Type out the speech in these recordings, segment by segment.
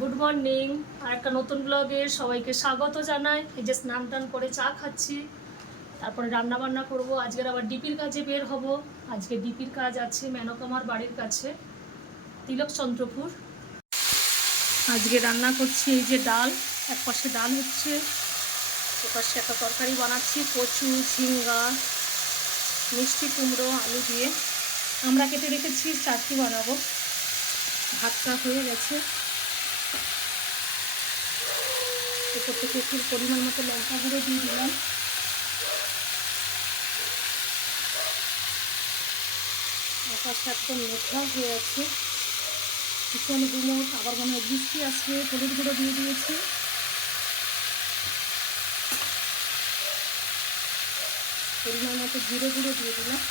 Good morning. আর একটা নতুন ব্লগে সবাইকে স্বাগত জানাই। এই যে স্নান টান করে চা খাচ্ছি, তারপরে রান্না বান্না করব। আজকের আবার ডিপির কাজে বের হব। আজকে ডিপির কাজ আছে মেনকামার বাড়ির কাছে, তিলকচন্দ্রপুর। আজকে রান্না করছি এই যে ডাল, এক পাশে ডাল হচ্ছে, এপাশে একটা তরকারি বানাচ্ছি, কচু, ঝিঙ্গা, মিষ্টি কুমড়ো, আলু দিয়ে আমরা কেটে রেখেছি, চাটনি বানাবো। ভাতটা হয়ে গেছে। এরপর থেকে একটু পরিমাণ মতো লঙ্কা গুঁড়ো দিয়ে দিলাম। আকাশ একদম মেঘলা হয়ে আছে, ভীষণ গুমোট, আবার মনে হয় বৃষ্টি আসবে। হলুদ গুঁড়ো দিয়ে দিয়েছি, পরিমাণ মতো জিরে গুঁড়ো দিয়ে দিলাম।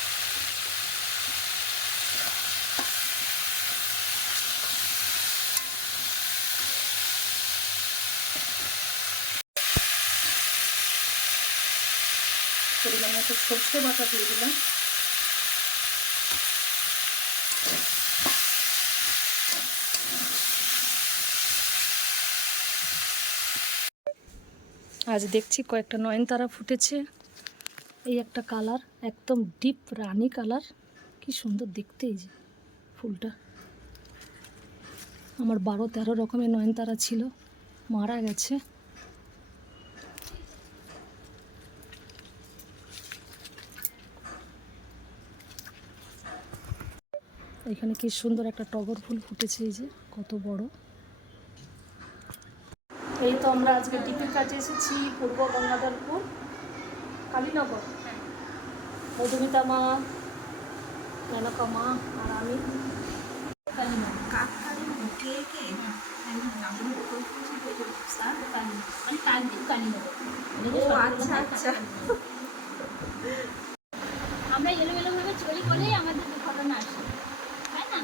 পরিমাণ মতো সর্ষে বাটা দিয়ে দিলাম। আজ দেখছি কয়েকটা নয়নতারা ফুটেছে। এই একটা কালার, একদম ডিপ রানী কালার, কি সুন্দর দেখতে। এই যে ফুলটা, আমার 12-13 রকমের নয়নতারা ছিল, মারা গেছে। এখানে কি সুন্দর একটা টগর ফুল ফুটেছে, এই যে কত বড়। এই তো আমরা আজকে ডিপির কাছে এসেছি, পূর্ব গঙ্গাধরপুর, কালীনগর। মধুমিতা মা, মেনকা মা আর আমি। আমরা এলোমেলোভাবে চলি বলেই আমাদের দুর্ঘটনা আসে, তাই না?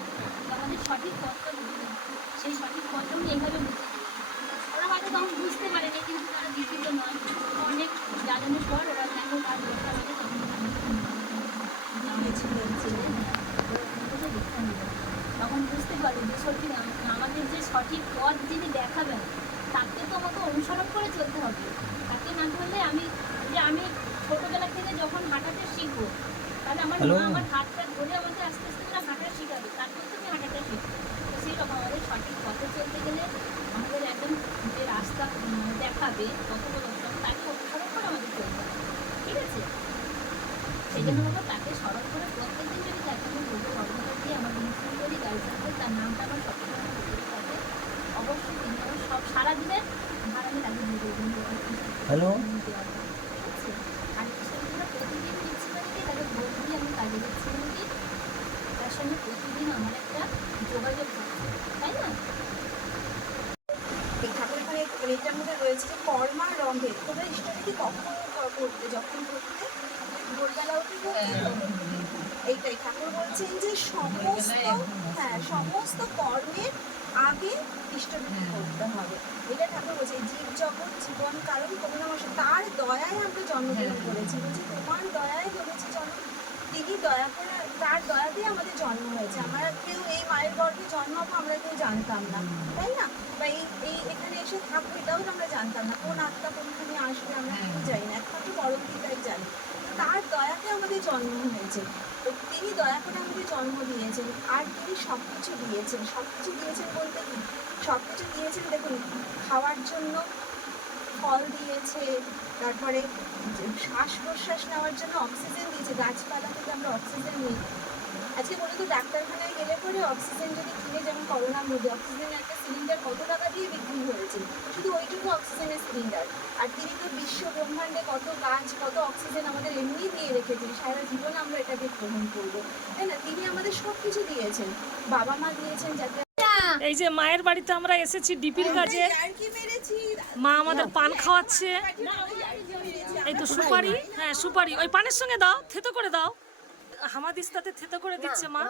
আমাদের সঠিক পথটা বুঝি, সেই সঠিক পথটা আমি এইভাবে বুঝি। ওরা হয়তো তখন বুঝতে পারেনি, কিন্তু তারা বিকৃত নয়। অনেক জ্বালানোর পর ওরা দেখো তার দরকার হবে, তখন বুঝতে পারবে যে সত্যি আমাদের যে সঠিক পথ যিনি দেখাবেন, তাকে তো আমাকে অনুসরণ করে চলতে হবে। তাকে না ধরলে আমি ছোটোবেলা থেকে যখন হাঁটাতে শিখবো, তাহলে আমার মা আমার হাতটা ধরে আমাকে আস্তে আস্তে করে হাঁটা শেখাবে, তারপর তো আমি হাঁটাটা শিখবো। তো সেই রকম আমাদের সঠিক পথে চলতে গেলে আমাদের একদম যে রাস্তা দেখাবে পথপ্রদর্শক, তাকে অনুসরণ করে আমাদের চলতে হবে, ঠিক আছে? সেই জন্য বলবো তাকে স্মরণ করে প্রত্যেকদিন যদি তাকে আমি বলবো ভগবানকে দিয়ে আমার মুখ্যমন্ত্রী গাইডেন্সে তার নামটা আমার সবসময় আমার মনে থাকে। অবশ্যই তিনি আমার সব সারাদিনের ভাড়া আমি তাকে দিয়ে দেবো। হ্যালো, ঠিক আছে? আর সেগুলো প্রতিদিন দিচ্ছি মানে কি, তাকে বলছি আমি কাজে যাচ্ছি মানে কি, তার সঙ্গে প্রতিদিন আমার একটা যোগাযোগ থাকছে, তাই না? এই ঠাকুর এখানে এটার মধ্যে রয়েছে যে কর্মা রঙের, তোমরা ইষ্টবিধি কখন করতে, যখন করতে ভোরবেলা উঠে এইটাই ঠাকুর বলছেন যে সমস্ত কর্মের আগে ইষ্টবিধি করতে হবে। এটা ঠাকুর বলছে জীব জগৎ জীবন কারণ করুণাময়, তার দয়ায় আমরা জন্মগ্রহণ করেছি। বলছি তোমার দয়ায় হয়েছে জন্ম, তিনি দয়া করে, তার দয়াতেই আমাদের জন্ম হয়েছে। আমরা কেউ এই মায়ের গর্ভে জন্মাবো আমরা কেউ জানতাম না, তাই না? বা এই এখানে এসে থাকবো এটাও আমরা জানতাম না। কোন আত্মা কোনখানে আসবে আমরা কেউ জানি না, একমাত্র পরম পিতাই জানি। তার দয়াতে আমাদের জন্ম হয়েছে, তো তিনি দয়া করে আমাদের জন্ম দিয়েছেন। আর তিনি সব কিছু দিয়েছেন। সব কিছু দিয়েছেন বলতে কি, সব কিছু দিয়েছেন দেখুন, খাওয়ার জন্য ফল দিয়েছে, তারপরে শ্বাস প্রশ্বাস নেওয়ার জন্য অক্সিজেন দিয়েছে, গাছপালা থেকে আমরা অক্সিজেন নিই। আজকে বলে তো ডাক্তারখানায় গেলে পরে অক্সিজেন যদি কিনে, যেমন করোনার মধ্যে অক্সিজেনের একটা সিলিন্ডার কত টাকা দিয়ে বিক্রি হয়েছে, শুধু ওইটুকু অক্সিজেনের সিলিন্ডার। আর তিনি তো বিশ্ব ব্রহ্মাণ্ডে কত গাছ, কত অক্সিজেন আমাদের এমনি দিয়ে রেখেছেন, সারা জীবন আমরা এটাকে গ্রহণ করবো, তাই না? তিনি আমাদের সব কিছু দিয়েছেন, বাবা মা দিয়েছেন যাতে। এই যে মায়ের বাড়িতে আমরা এসেছি ডিপির কাজে, মা আমাদের পান খাওয়াচ্ছে। এই তো সুপারি, হ্যাঁ সুপারি, ওই পানের সঙ্গে দাও, থেতো করে দাও। হামাদিস্তাতে থেতো করে দিচ্ছে মা,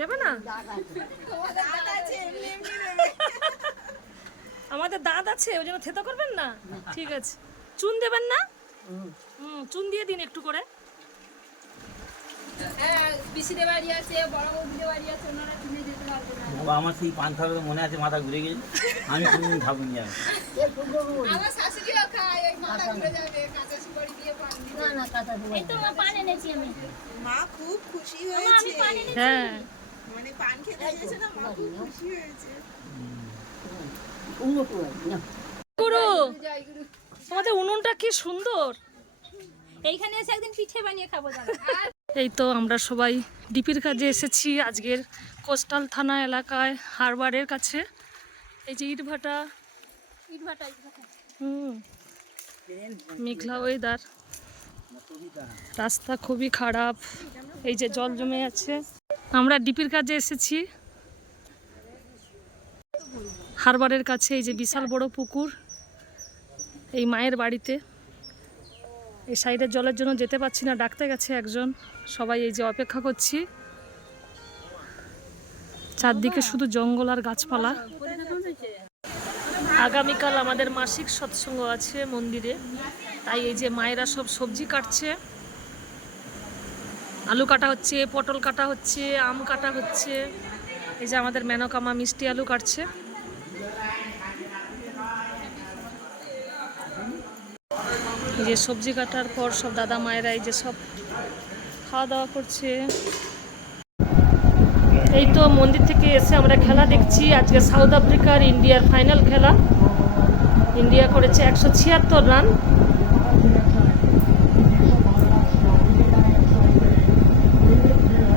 দেবে না? আমাদের দাঁত আছে, ওই জন্য থেতো করবেন না, ঠিক আছে। চুন দেবেন না? চুন দিয়ে দিন একটু করে। পিসিদের বাড়ি আছে, বড় বৌদিদের বাড়ি আছে, ওনারা কিনে যেতে পারবে না। বাবা, আমার সেই পান খাওয়া মনে আছে, মাথা ঘুরে গেছে, আমি কোনদিন খাবনি আর। আমার শাশুড়িও খায়, ওই মাথা ঘুরে যাবে, কাঁচা সুপারি দিয়ে পান দিবে। না না কাঁচা দেবো। এই তো মা পান এনেছি আমি। মা খুব খুশি মা, আমি হয়েছে, পান এনেছি। হ্যাঁ মানে পান খেতে এসেছে না, মা খুব খুশি হয়েছে। গুরু জয় গুরু। তোমাদের উনুনটা কি সুন্দর। এইখানে এসে একদিন পিঠে বানিয়ে খাবো দাদা। আর এই তো আমরা সবাই ডিপির কাজে এসেছি আজকের কোস্টাল থানা এলাকায় হারবারের কাছে। এই যে ইটভাটা, ইটভাটা মেঘলা ওয়েদার, রাস্তা খুবই খারাপ, এই যে জল জমে আছে। আমরা ডিপির কাজে এসেছি হারবারের কাছে। এই যে বিশাল বড় পুকুর, এই মায়ের বাড়িতে। এই সাইডের জলের জন্য যেতে পারছি না, ডাকতে গেছে একজন। সবাই এই যে অপেক্ষা করছি। চারদিকে শুধু জঙ্গল আর গাছপালা। আগামীকাল আমাদের মাসিক সৎসঙ্গ আছে মন্দিরে, তাই এই যে মায়েরা সব সবজি কাটছে। আলু কাটা হচ্ছে, পটল কাটা হচ্ছে, আম কাটা হচ্ছে। এই যে আমাদের মেনকামা মিষ্টি আলু কাটছে। এই যে সবজি কাটার পর সব দাদা মায়েরা এই যে সব খাওয়া দাওয়া করছে। এই তো মন্দির থেকে এসে আমরা খেলা দেখছি। আজকে সাউথ আফ্রিকার ইন্ডিয়ার ফাইনাল খেলা। ইন্ডিয়া করেছে 176 রান।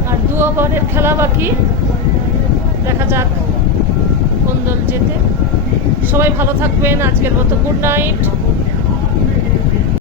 আর 2 ওভারের খেলা বাকি, দেখা যাক কোন দল জেতে। সবাই ভালো থাকবেন। আজকের মতো গুড নাইট।